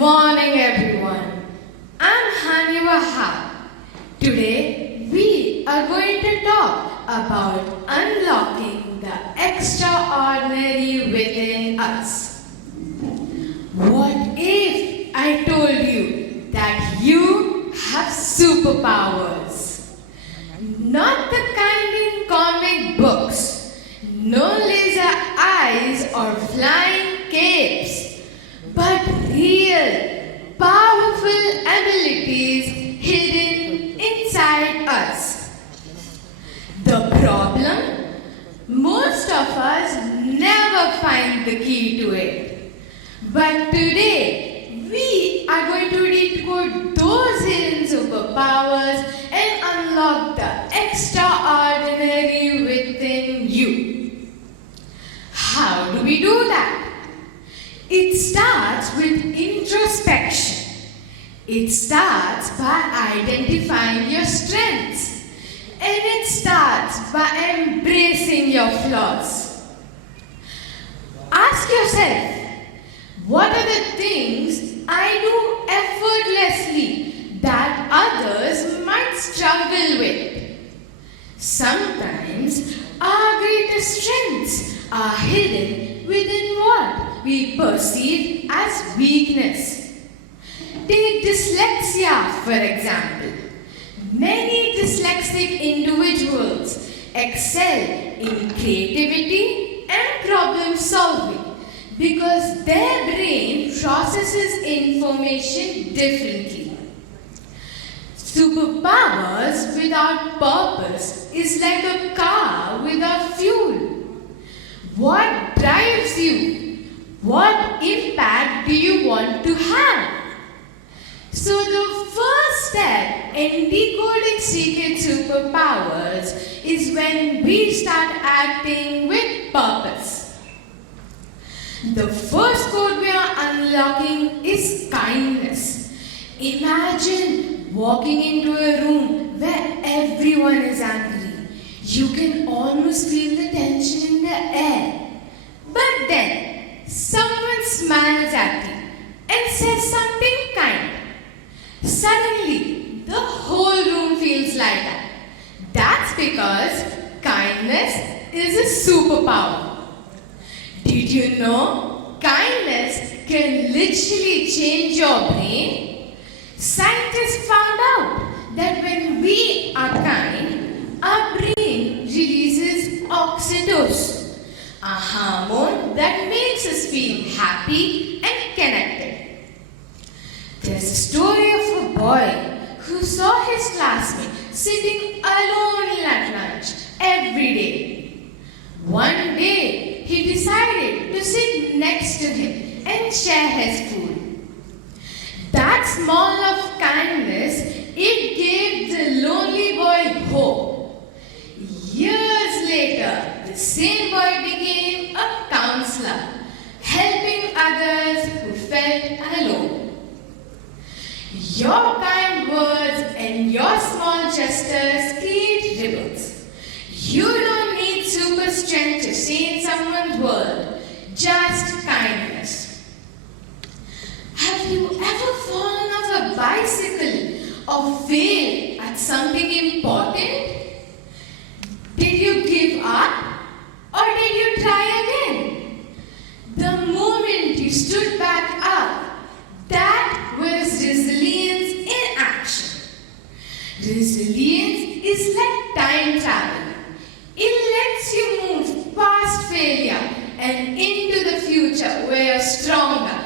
morning, everyone. I'm Hani Wahab. Today, we are going to talk about unlocking the extraordinary within us. What if I told you that you have superpowers? Not the kind in comic books, no laser eyes or flying capes, but real, powerful abilities hidden inside us. The problem? Most of us never find the key to it. But today, we are going to decode those hidden superpowers and unlock the extraordinary within you. How do we do that? It starts with introspection. It starts by identifying your strengths. And it starts by embracing your flaws. Ask yourself, what are the things I do effortlessly that others might struggle with? Sometimes our greatest strengths are hidden within what we perceive as weakness. Take dyslexia, for example. Many dyslexic individuals excel in creativity and problem solving because their brain processes information differently. Superpowers without purpose is like a car without fuel. What drives you? What impact do you want to have? So the first step in decoding secret superpowers is when we start acting with purpose. The first code we are unlocking is kindness. Imagine walking into a room where everyone is angry. You can almost feel the tension in the air. But then, someone smiles at you and says something kind. Suddenly, the whole room feels lighter. That's because kindness is a superpower. Did you know kindness can literally change your brain? Scientists found out that when we are kind, our brain releases oxytocin, a hormone that makes us feel happy and connected. There's a story of a boy who saw his classmate sitting alone at lunch every day. One day, he decided to sit next to him and share his food. That small of kindness, it gave the lonely boy hope. Years later, the same boy became a counselor, helping others who felt alone. Your kind words and your small gestures create ripples. You don't need super strength to change someone's world, just kindness. Have you ever fallen off a bicycle or failed at something important? Did you give up or did you try again? The moment you stood back up, that was resilience in action. Resilience is like time travel. It lets you move past failure and into the future where you're stronger.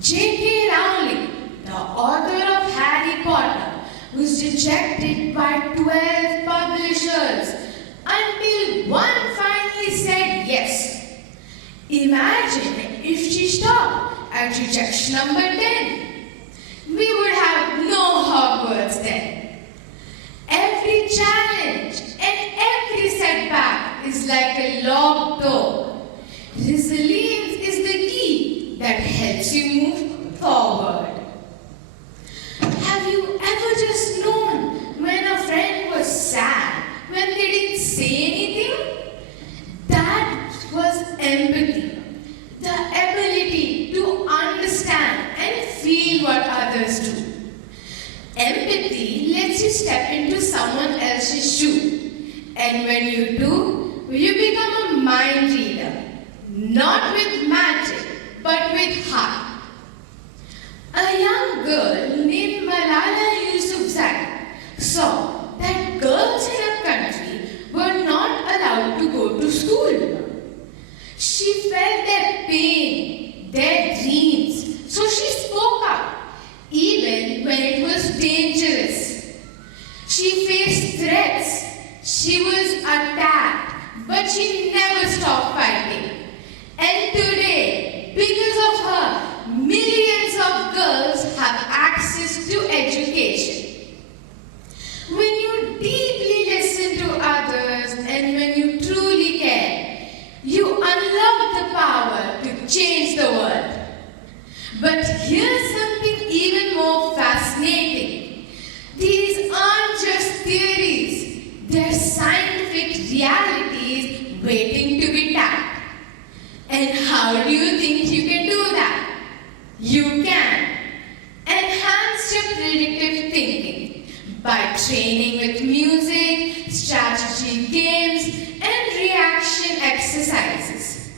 J.K. Rowling, the author of Harry Potter, was rejected by 12 publishers until one finally said yes. Imagine if she stopped at rejection number 10. We would have no Hogwarts then. Every challenge and every setback is like a locked door. Resilience is the key that helps you move forward. Have you ever just known when a friend was sad, when they didn't say anything? That was empathy. The ability to understand what others do. Empathy lets you step into someone else's shoe. And when you do, you become a mind reader. Not with magic, but with heart. A young girl named Malala Yousafzai saw that girls in her country were not allowed to go to school. She felt their pain, their dreams, so she spoke up, even when it was dangerous. She faced threats, she was attacked, but she never stopped fighting. And today, because of her, millions of girls have access to education. When you deeply listen to others and when you truly care, you unlock the power to change the world. But here's something even more fascinating. These aren't just theories, they're scientific realities waiting to be tapped. And how do you think you can do that? You can enhance your predictive thinking by training with music, strategy games, and reaction exercises.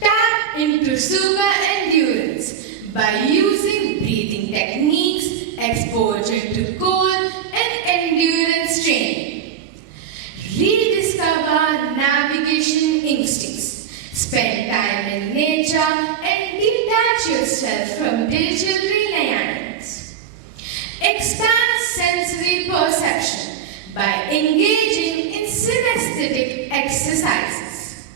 Tap into super endurance by using breathing techniques, exposure to cold, and endurance training. Rediscover navigation instincts. Spend time in nature and detach yourself from digital reliance. Expand sensory perception by engaging in synesthetic exercises.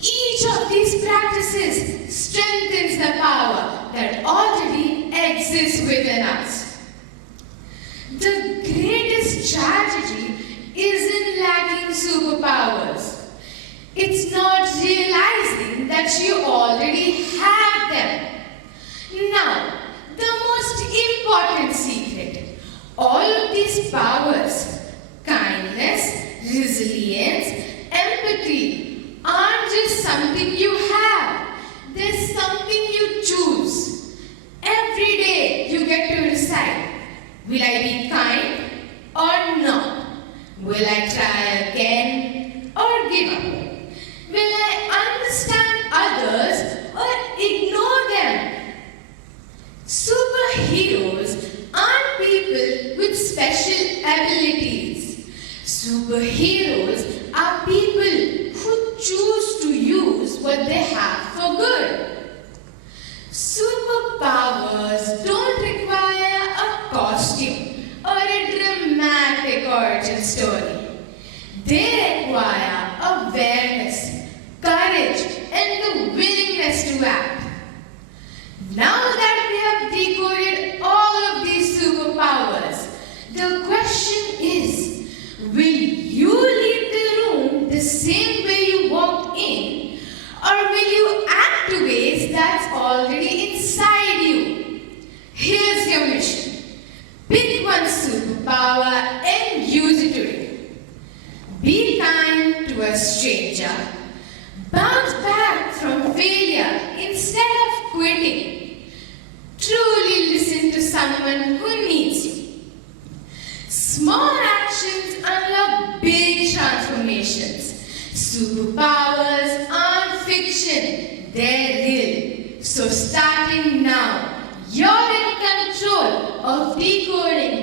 Each of these practices strengthens the power that already exists within us. The greatest tragedy isn't lacking superpowers. It's not realizing that you already have them. Now, the most important secret. All of these powers, kindness, resilience, empathy, aren't just something you have. They're something you choose. Every day you get to decide, will I be kind or not? Will I try again or give up? Will I understand others or ignore them? Superheroes aren't people with special abilities. Superheroes are people who choose to use what they have for good. Superpowers don't require a costume or a dramatic origin story. They require awareness, courage, and the willingness to act. Now that we have decoded all of these superpowers, the question is, will you leave the room the same way you walked in, or will you activate that's already inside you? Here's your mission. Pick one superpower and use it today. Be kind to a stranger. Bounce back from failure instead of quitting. Truly listen to someone who needs you. Small actions unlock big transformations. Superpowers aren't fiction, they're real. So starting now, you're in control of decoding